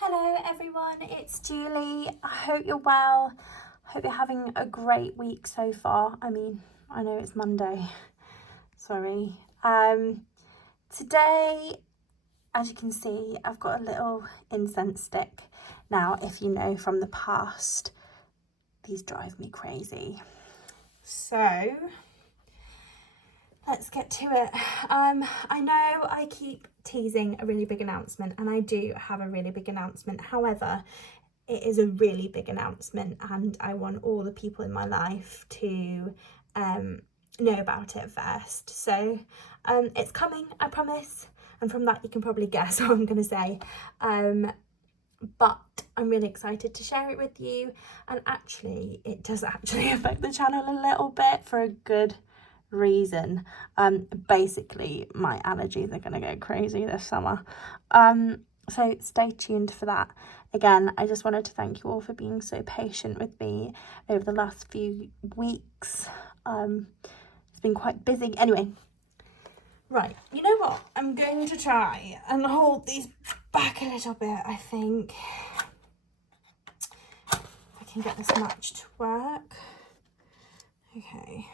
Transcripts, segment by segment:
Hello everyone, it's Julie. I hope you're well. I hope you're having a great week so far. I mean, I know it's Monday. Sorry. Today, as you can see, I've got a little incense stick. Now, if you know from the past, these drive me crazy. So, let's get to it. I know I keep teasing a really big announcement, and I do have a really big announcement. However, it is a really big announcement, and I want all the people in my life to know about it first. So it's coming, I promise. And from that, you can probably guess what I'm going to say. But I'm really excited to share it with you. And actually, it does actually affect the channel a little bit for a good reason. Basically, my allergies are going to go crazy this summer. So stay tuned for that. Again, I just wanted to thank you all for being so patient with me over the last few weeks. It's been quite busy. Anyway, right, you know what? I'm going to try and hold these back a little bit, I think. I can get this match to work. Okay.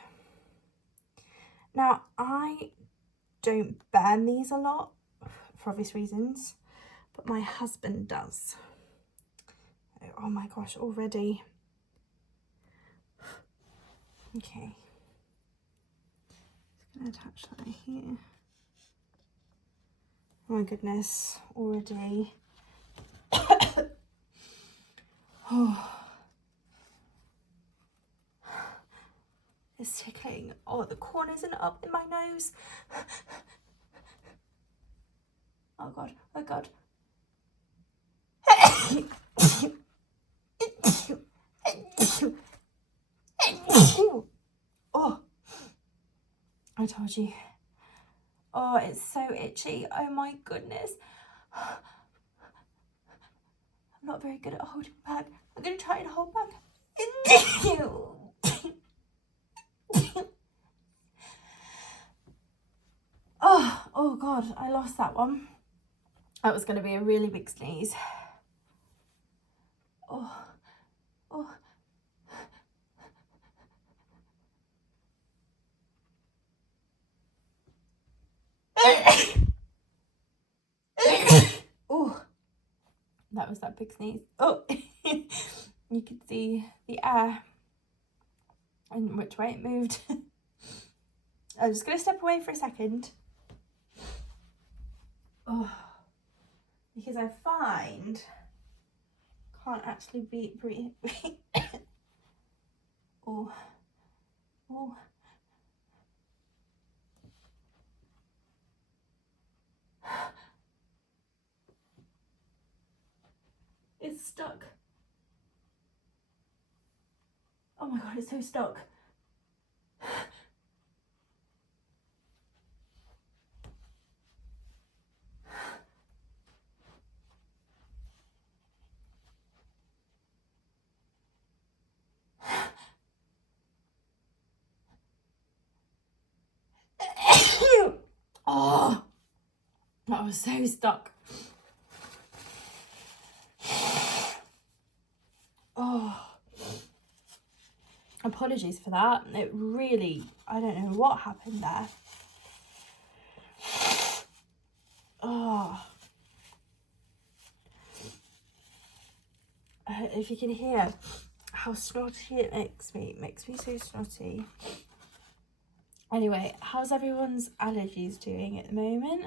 Now, I don't burn these a lot for obvious reasons, but my husband does. Oh my gosh, already. Okay. Just gonna attach that here. Oh my goodness, already. Oh. It's tickling. Oh, the corners and up in my nose. Oh god, oh god. Oh, I told you. Oh, it's so itchy. Oh my goodness. I'm not very good at holding back. I'm gonna try and hold back. Oh god, I lost that one. That was going to be a really big sneeze. Oh. Oh, that was that big sneeze. Oh, you could see the air and which way it moved. I'm just going to step away for a second. Oh, because I find can't actually breathe. Oh. It's stuck. Oh my god, it's so stuck. Oh, that was so stuck. Oh, apologies for that. It really, I don't know what happened there. Oh, if you can hear how snotty it makes me so snotty. Anyway, how's everyone's allergies doing at the moment?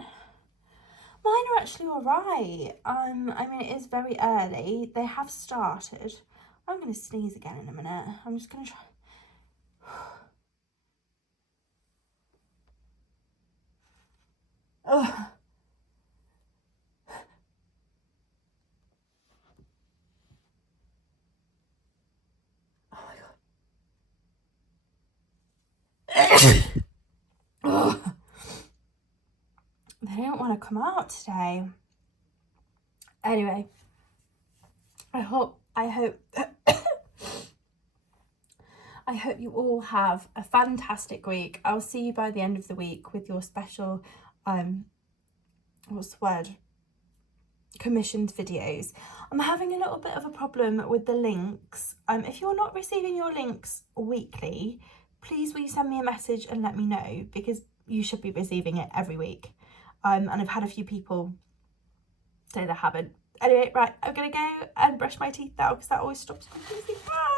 Mine are actually all right. I mean, it is very early. They have started. I'm going to sneeze again in a minute. I'm just going to try. Oh. Oh my god. Oh. They don't want to come out today. Anyway, I hope I hope you all have a fantastic week. I'll see you by the end of the week with your special what's the word? commissioned videos. I'm having a little bit of a problem with the links. If you're not receiving your links weekly, please will you send me a message and let me know, because you should be receiving it every week. And I've had a few people say they haven't. Anyway, right, I'm gonna go and brush my teeth now because that always stops me. Bye.